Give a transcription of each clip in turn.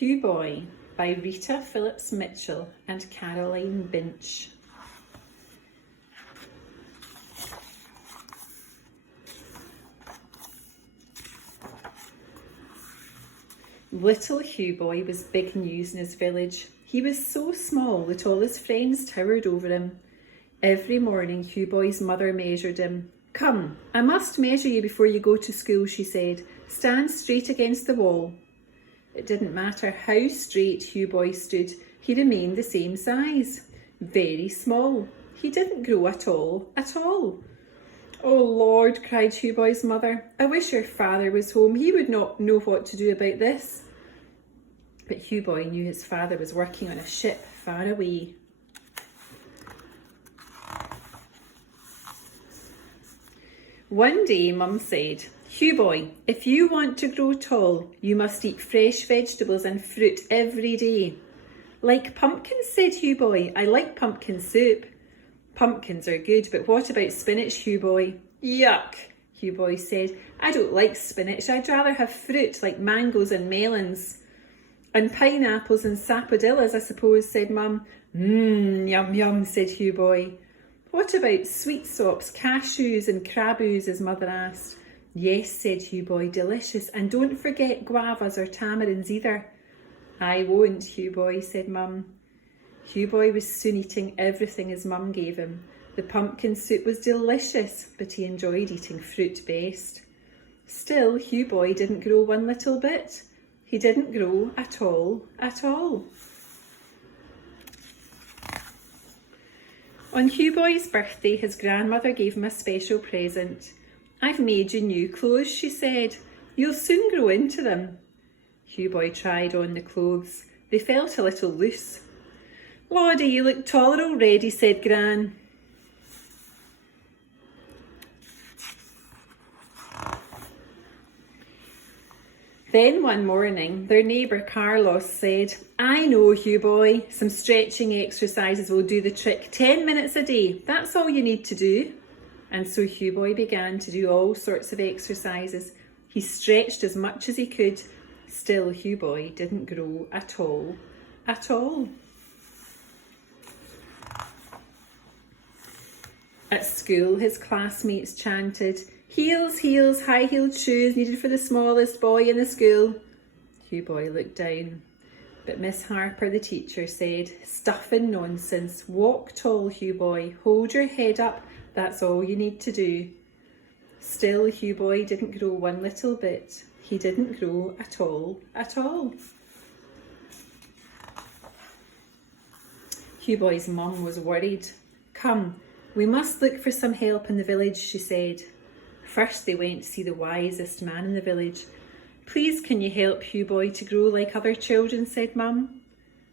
Hue Boy by Rita Phillips Mitchell and Caroline Binch. Little Hue Boy was big news in his village. He was so small that all his friends towered over him. Every morning Hue Boy's mother measured him. "Come, I must measure you before you go to school," she said. "Stand straight against the wall." It didn't matter how straight Hue Boy stood, he remained the same size. Very small. He didn't grow at all, at all. "Oh Lord," cried Hue Boy's mother, "I wish your father was home. He would not know what to do about this." But Hue Boy knew his father was working on a ship far away. One day Mum said, "Hue Boy, if you want to grow tall, you must eat fresh vegetables and fruit every day." "Like pumpkins," said Hue Boy. "I like pumpkin soup." "Pumpkins are good, but what about spinach, Hue Boy?" "Yuck," Hue Boy said. "I don't like spinach. I'd rather have fruit like mangoes and melons." "And pineapples and sapodillas, I suppose," said Mum. Yum yum," said Hue Boy. "What about sweet sops, cashews and craboos?" his mother asked. "Yes," said Hue Boy, "delicious. And don't forget guavas or tamarinds either." "I won't, Hue Boy," said Mum. Hue Boy was soon eating everything his mum gave him. The pumpkin soup was delicious, but he enjoyed eating fruit best. Still, Hue Boy didn't grow one little bit. He didn't grow at all, at all. On Hue Boy's birthday, his grandmother gave him a special present. "I've made you new clothes," she said. "You'll soon grow into them." Hue Boy tried on the clothes. They felt a little loose. "Lordy, you look taller already," said Gran. Then one morning, their neighbour Carlos said, "I know, Hue Boy, some stretching exercises will do the trick. 10 minutes a day, that's all you need to do." And so Hue Boy began to do all sorts of exercises. He stretched as much as he could. Still, Hue Boy didn't grow at all, at all. At school, his classmates chanted, "Heels, heels, high-heeled shoes needed for the smallest boy in the school." Hue Boy looked down. But Miss Harper, the teacher, said, "Stuff and nonsense. Walk tall, Hue Boy. Hold your head up. That's all you need to do." Still, Hue Boy didn't grow one little bit. He didn't grow at all, at all. Hue Boy's mum was worried. "Come, we must look for some help in the village," she said. First they went to see the wisest man in the village. "Please can you help Hue Boy to grow like other children?" said Mum.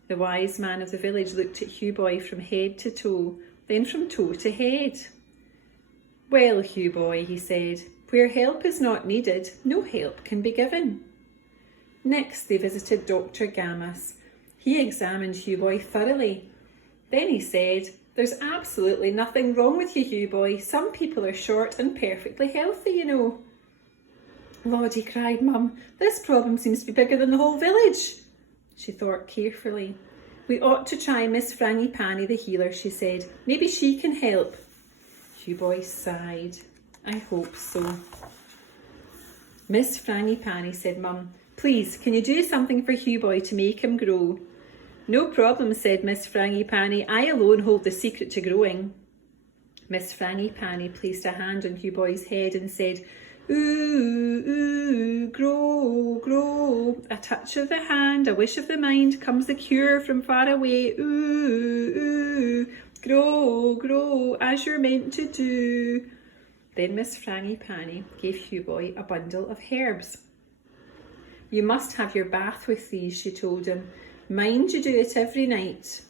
The wise man of the village looked at Hue Boy from head to toe, then from toe to head. "Well, Hue Boy," he said, "where help is not needed, no help can be given." Next they visited Dr. Gamas. He examined Hue Boy thoroughly. Then he said, "There's absolutely nothing wrong with you, Hue Boy. Some people are short and perfectly healthy, you know." "Lordy," cried Mum, "this problem seems to be bigger than the whole village." She thought carefully. "We ought to try Miss Frangipani, the healer," she said. "Maybe she can help." Hue Boy sighed. "I hope so." "Miss Frangipani," said Mum, "please, can you do something for Hue Boy to make him grow?" "No problem," said Miss Frangipani. "I alone hold the secret to growing." Miss Frangipani placed a hand on Hue Boy's head and said, "Ooh, ooh, grow, grow. A touch of the hand, a wish of the mind, comes the cure from far away. Ooh, ooh, grow, grow, as you're meant to do." Then Miss Frangipani gave Hue Boy a bundle of herbs. "You must have your bath with these," she told him. "Mind you do it every night."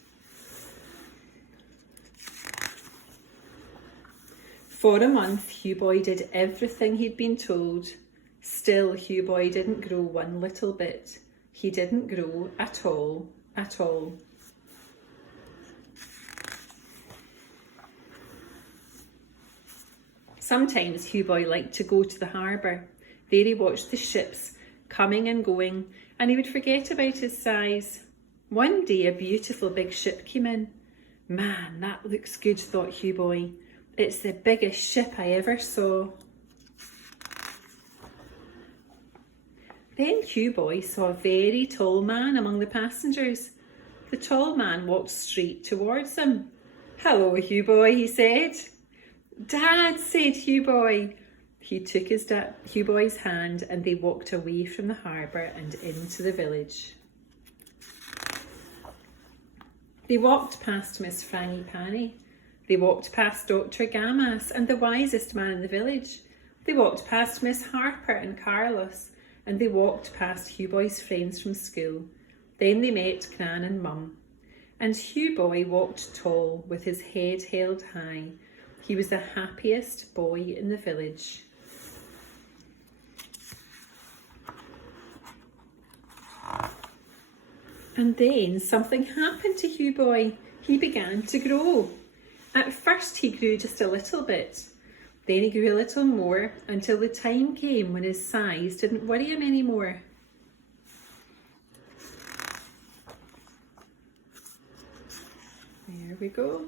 For a month, Hue Boy did everything he'd been told. Still, Hue Boy didn't grow one little bit. He didn't grow at all, at all. Sometimes Hue Boy liked to go to the harbour. There he watched the ships coming and going, and he would forget about his size. One day a beautiful big ship came in. Man, that looks good, thought Hue Boy. It's the biggest ship I ever saw. Then Hue Boy saw a very tall man among the passengers. The tall man walked straight towards him. "Hello, Hue Boy," he said. "Dad," said Hue Boy. He took Hue Boy's hand and they walked away from the harbour and into the village. They walked past Miss Frangipani. They walked past Dr. Gamas and the wisest man in the village. They walked past Miss Harper and Carlos, and they walked past Hue Boy's friends from school. Then they met Gran and Mum. And Hue Boy walked tall with his head held high. He was the happiest boy in the village. And then something happened to Hue Boy. He began to grow. At first he grew just a little bit. Then he grew a little more until the time came when his size didn't worry him anymore. There we go.